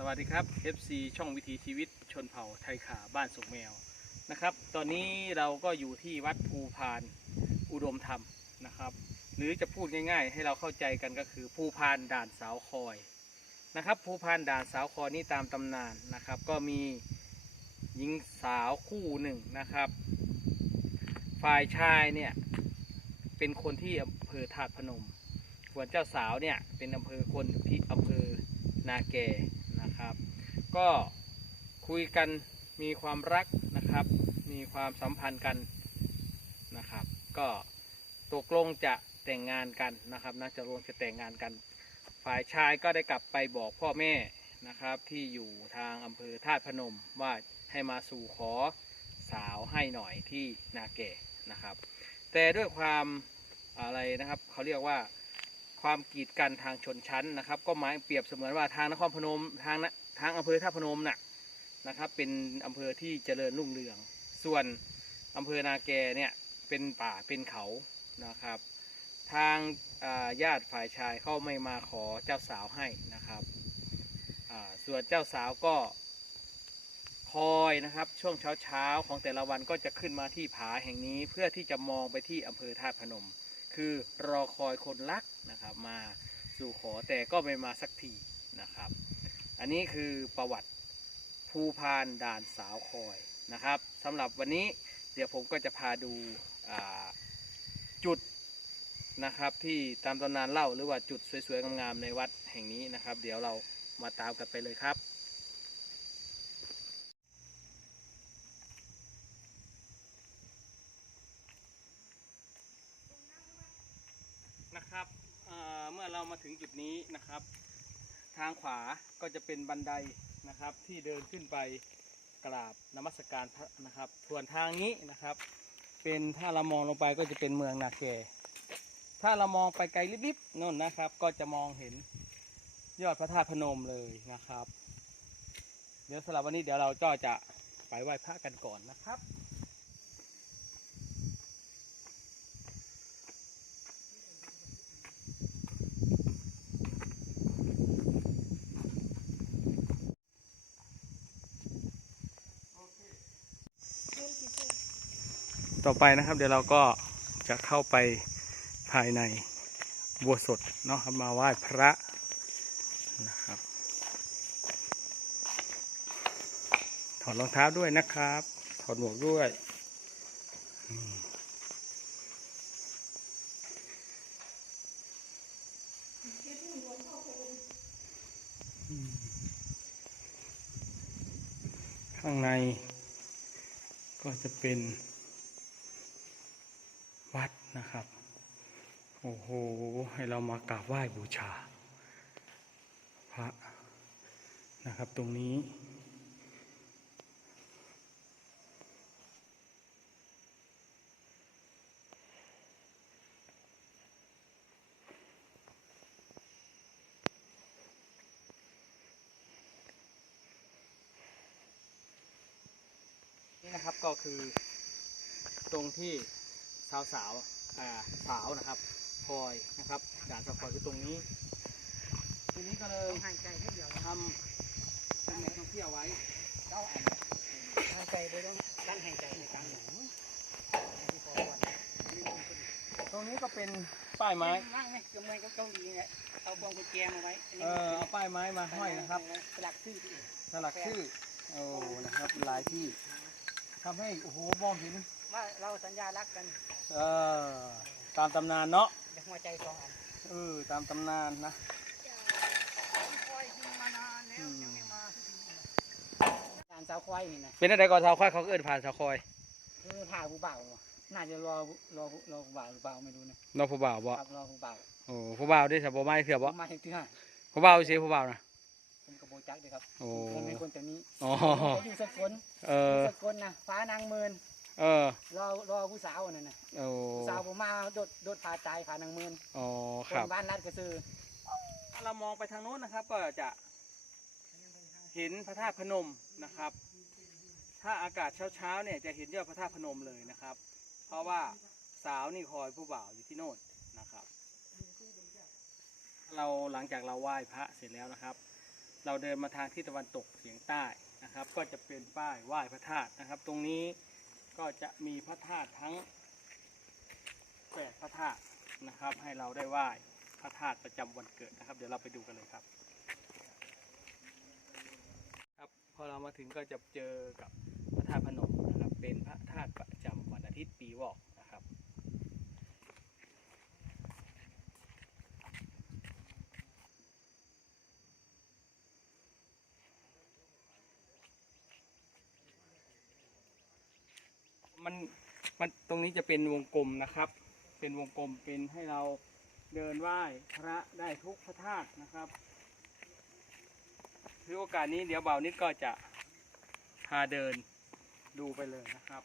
สวัสดีครับ FC ช่องวิถีชีวิตชนเผ่าไทยขาบ้านสุกแมวนะครับ ตอนนี้เราก็อยู่ที่วัดภูพานอุดมธรรมนะครับ หรือจะพูดง่าย ๆ ให้เราเข้าใจกันก็คือภูพานด่านสาวคอยนะครับภูพานด่านสาวคอยนี่ตามตำนานนะครับ ก็มีหญิงสาวคู่หนึ่งนะครับ ฝ่ายชายเนี่ยเป็นคนที่อำเภอธาตุพนมส่วนเจ้าสาวเนี่ยเป็นอำเภอคนที่อำเภอนาแก ก็คุยกันมีความรักนะครับ มีความสัมพันธ์กันนะครับ ก็ตกลงจะแต่งงานกันนะครับนะจะลงจะแต่งงานกัน ฝ่ายชายก็ได้กลับไปบอกพ่อแม่นะครับ ที่อยู่ทางอำเภอธาตุพนมว่าให้มาสู่ขอสาวให้หน่อยที่นาแกนะครับ แต่ด้วยความอะไรนะครับเขาเรียกว่าความกีดกันทางชนชั้นนะครับ ก็หมายเปรียบเสมือนว่าทางนครพนมทางนะ ทางอำเภอท่าพนมน่ะนะครับ เป็นอำเภอที่เจริญรุ่งเรือง ส่วนอำเภอนาแกเนี่ยเป็นป่าเป็นเขานะครับ ทางญาติฝ่ายชายเขาไม่มาขอเจ้าสาวให้นะครับส่วนเจ้าสาวก็คอยนะครับช่วงเช้าเช้าของแต่ละวันก็จะขึ้นมาที่ผาแห่งนี้เพื่อที่จะมองไปที่อำเภอธาตุพนม คือรอคอยคนรักนะครับ มาสู่ขอแต่ก็ไม่มาสักทีนะครับ อันนี้คือประวัติภูพานด่านสาวคอยนะครับสำหรับวันนี้เดี๋ยวผมก็จะพาดูจุดนะครับที่ตามตำนานเล่าหรือว่าจุดสวยๆงามๆในวัดแห่งนี้นะครับ เดี๋ยวเรามาตามกันไปเลยครับนะครับเเมื่อเรามาถึงจุดนี้นะครับ ทางขวาก็จะเป็นบันไดนะครับที่เดินขึ้นไปกราบนมัสการพระนะครับส่วนทางนี้นะครับ เป็นถ้าเรามองลงไปก็จะเป็นเมืองนาเกถ้าเรามองไปไกลลิบๆนู่นนะครับ ก็จะมองเห็นยอดพระธาตุพนมเลยนะครับ เดี๋ยวสำหรับวันนี้เดี๋ยวเราก็จะไปไหว้พระกันก่อนนะครับ ต่อไปนะครับ เดี๋ยวเราก็จะเข้าไปภายในบัวสดเนาะครับมาไหว้พระนะครับถอดรองเท้าด้วยนะครับ ถอดหมวกด้วยข้างในก็จะเป็น นะครับ โอ้โห ให้เรามากราบไหว้บูชา พระนะครับตรงนี้ นี่นะครับก็คือตรงที่สาวสาวๆ สาวนะครับพลอยนะครับด่านสาวพลอยคือตรงนี้ ทีนี้ก็เลยห่างไกลแค่เดียวทำเป็นแหล่งท่องเที่ยวไว้เก้าอันห่างไกลไปต้องด้านแห่งใจในกลางหนองที่พอวันตรงนี้ก็เป็นป้ายไม้ว่างไหมก็เหมือนกับเกาหลีไงเอาพวงกุญแจมาไว้เออเอาป้ายไม้มาห้อยนะครับสลักชื่อที่สลักชื่อโอ้นะครับหลายที่ทำให้โอ้โหมองเห็น ว่าเราสัญญารักกันเออตามตำนานเนาะจะหัวใจสองอันเออตามตำนานนะคอยยิงมานานแล้วยังไม่มาสักทีการสาวควายนี่นะเป็นอะไรก่อนสาวควายเขาก็เอิ้นผ่านสาวคอยคือถ่ายผู้บ่าวน่าจะรอรอรอผู้บ่าวหรือเปล่าไม่รู้นะน้องผู้บ่าวบ่ครับรอผู้บ่าวโอ้ผู้บ่าวได้สับบ่ไม้เถื่อบ่มาถึงที่ห้าผู้บ่าวเสียผู้บ่าวนะผมกับโบจักเลยครับโอ้ผมเป็นคนแต่นี้อ๋อผมอยู่สกลเออยู่อสกลนะฟ้านางเมิน เออ รอรอผู้สาวนั่นนะโอ้ผู้สาวผมมาโดดโดดพาตายพานางเมินอ๋อคครับนบ้านรัดกระซือถ้าเรามองไปทางโน้นนะครับ ก็จะเห็นพระธาตุพนมนะครับ ถ้าอากาศเช้าๆเนี่ยจะเห็นยอดพระธาตุพนมเลยนะครับ เพราะว่าสาวนี่คอยผู้บ่าวอยู่ที่โน่นนะครับ เราหลังจากเราไหว้พระเสร็จแล้วนะครับ เราเดินมาทางทิศตะวันตกเฉียงใต้นะครับ ก็จะเป็นป้ายไหว้พระธาตุนะครับ ตรงนี้ ก็จะมีพระธาตุทั้งแปดพระธาตุนะครับ ให้เราได้ไหว้พระธาตุประจำวันเกิดนะครับ เดี๋ยวเราไปดูกันเลยครับ ครับพอเรามาถึงก็จะเจอกับพระธาตุพนมนะครับ เป็นพระธาตุประจำวันอาทิตย์ปีวอกนะครับ มันมันตรงนี้จะเป็นวงกลมนะครับ เป็นวงกลมเป็นให้เราเดินไหว้พระได้ทุกพระธาตุนะครับถือโอกาสนี้เดี๋ยวเบานิดก็จะพาเดินดูไปเลยนะครับ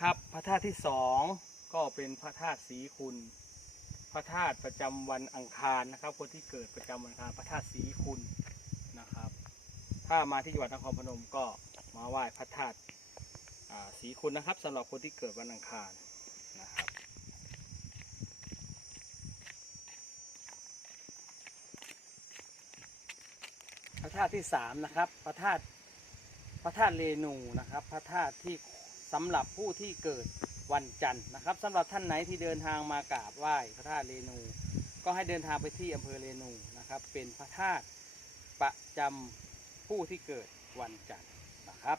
ครับพระธาตุที่สองก็เป็นพระธาตุศรีคุณ พระธาตุประจำวันอังคารนะครับ คนที่เกิดประจำวันอังคารพระธาตุศรีคุณ ถ้ามาที่จังหวัดนครพนมก็มาไหว้พระธาตุอ่าศรีคุณนะครับสำหรับคนที่เกิดวันอังคารนะครับพระธาตุที่สามนะครับพระธาตุพระธาตุเรนูนะครับ พระธาตุที่สำหรับผู้ที่เกิดวันจันทร์นะครับสำหรับท่านไหนที่เดินทางมากราบไหว้พระธาตุเรนู ก็ให้เดินทางไปที่อำเภอเรนูนะครับ เป็นพระธาตุประจำ ผู้ที่เกิดวันจันทร์นะครับ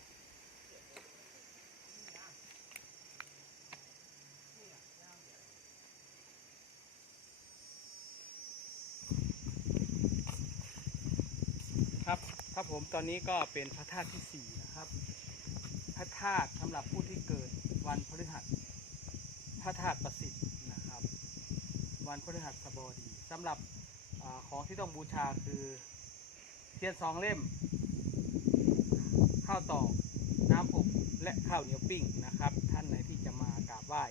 ครับครับผมตอนนี้ก็เป็นพระธาตุที่สี่นะครับ พระธาตุสำหรับผู้ที่เกิดวันพฤหัสพระธาตุประสิทธิ์นะครับ วันพฤหัสบดีสำหรับอของที่ต้องบูชาคือเทียนสองเล่ม ข้าวตอกน้ำอบและข้าวเหนียวปิ้งนะครับ ท่านไหนที่จะมากราบไหว้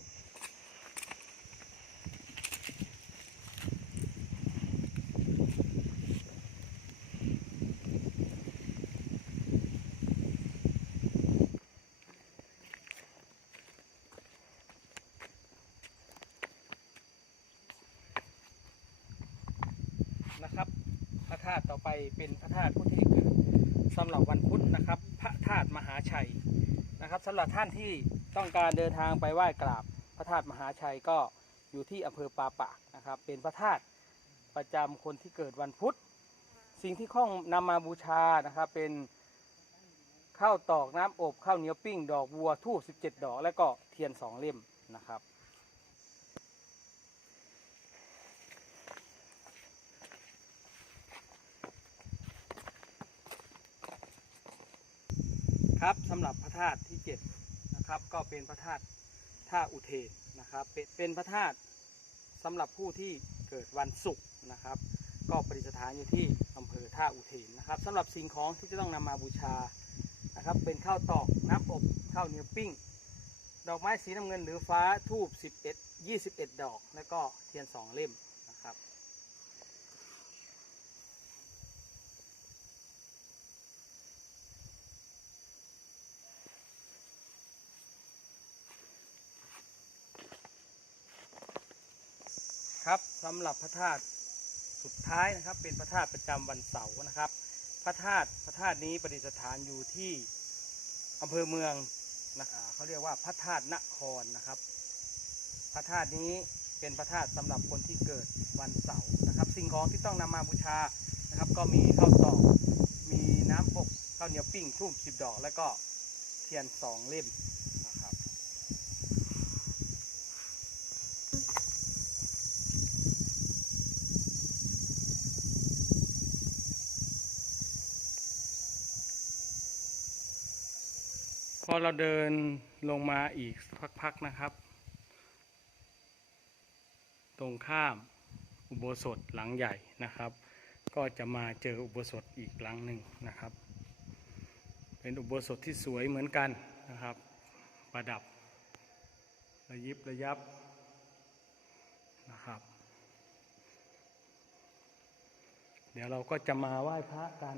นะครับ พระธาตุต่อไปเป็นพระธาตุผู้ที่เกิดสำหรับวันพุธนะครับ พระธาตุมหาชัยนะครับสำหรับท่านที่ต้องการเดินทางไปไหว้กราบพระธาตุมหาชัยก็อยู่ที่อำเภอปาปากนะครับ เป็นพระธาตุประจำคนที่เกิดวันพุธ สิ่งที่ข้องนำมาบูชานะครับเป็นข้าวตอกน้ำอบข้าวเหนียวปิ้ง ดอกบัวทูบ17 ดอก และก็เทียนสองเล่มนะครับ ครับสำหรับพระธาตุที่7นะครับก็เป็นพระธาตุท่าอุเทนนะครับ เป็นพระธาตุสำหรับผู้ที่เกิดวันศุกร์นะครับ ก็ประดิษฐานอยู่ที่อำเภอท่าอุเทนนะครับสำหรับสิ่งของที่จะต้องนำมาบูชานะครับ เป็นข้าวตอกน้ำอบข้าวเหนียวปิ้ง ดอกไม้สีน้ำเงินหรือฟ้าทูบ11 21 ดอก แล้วก็เทียนสองเล่มนะครับ ครับสำหรับพระธาตุสุดท้ายนะครับ เป็นพระธาตุประจำวันเสาร์นะครับ พระธาตุพระธาตุนี้ประดิษฐานอยู่ที่อำเภอเมืองนะอ่าเขาเรียกว่าพระธาตุนครนะครับ พระธาตุนี้เป็นพระธาตุสำหรับคนที่เกิดวันเสาร์นะครับ สิ่งของที่ต้องนำมาบูชานะครับ ก็มีข้าวตอกมีน้ำอบข้าวเหนียวปิ้งทูบสิบดอก แล้วก็เทียนสองเล่มนะครับ พ อเราเดินลงมาอีกพักๆนะครับ ตรงข้ามอุโบสถหลังใหญ่นะครับ ก็จะมาเจออุโบสถอีกหลังหนึ่งนะครับ เป็นอุโบสถที่สวยเหมือนกันนะครับ ประดับระยิบระยับนะครับ เดี๋ยวเราก็จะมาไหว้พระกัน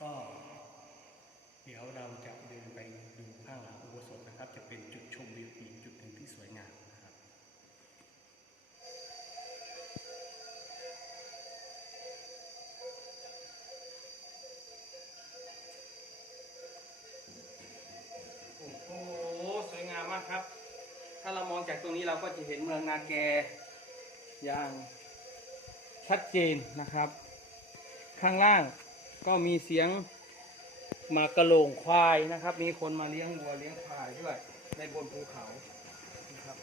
ก็เดี๋ยวเราจะเดินไปดูข้างหลังอุโบสถนะครับ จะเป็นจุดชมวิวอีกจุดหนึ่งที่สวยงามนะครับ โอ้โหสวยงามมากครับ ถ้าเรามองจากตรงนี้เราก็จะเห็นเมืองนาแกอย่างชัดเจนนะครับ ข้างล่าง ก็มีเสียงมากระโหลงควายนะครับ มีคนมาเลี้ยงวัวเลี้ยงควายด้วย ในบนภูเขานะครับ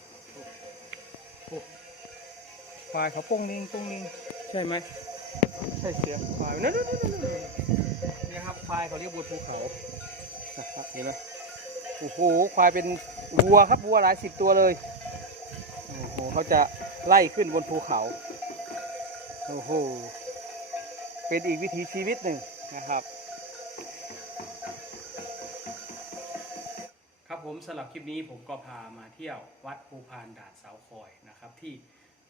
ควายเขาป้งลิงป้งลิงใช่ไหมใช่เสียงควายนั่นนั่นนั่นนั่นนี่ครับควายเขาเรียกบนภูเขานะครับเห็นไหมโอ้โหควายเป็นวัวครับวัวหลายสิบตัวเลยโอ้โหเขาจะไล่ขึ้นบนภูเขาโอ้โหเป็นอีกวิถีชีวิตหนึ่ง นะครับ ครับผมสำหรับคลิปนี้ผมก็พามาเที่ยววัดภูพานด่านเสาคอยนะครับ ที่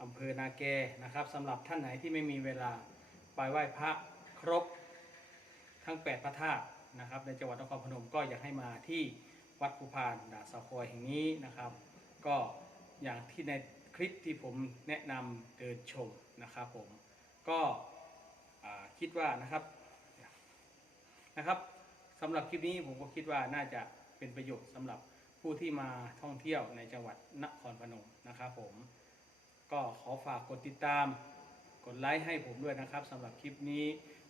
อำเภอนาแกนะครับสำหรับท่านไหนที่ไม่มีเวลาไปไหว้พระครบทั้ง 8 พระธาตุนะครับ ในจังหวัดนครพนมก็อยากให้มาที่วัดภูพานด่านสะคอยแห่งนี้นะครับ ก็อย่างที่ในคลิปที่ผมแนะนำเดินชมนะครับผมก็คิดว่านะครับ นะครับสำหรับคลิปนี้ผมก็คิดว่าน่าจะเป็นประโยชน์สำหรับผู้ที่มาท่องเที่ยวในจังหวัดนครพนมนะครับผมก็ขอฝากกดติดตาม กดไลค์ให้ผมด้วยนะครับสำหรับคลิปนี้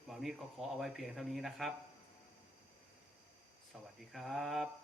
บ่าวนี้ก็ขอเอาไว้เพียงเท่านี้นะครับ สวัสดีครับ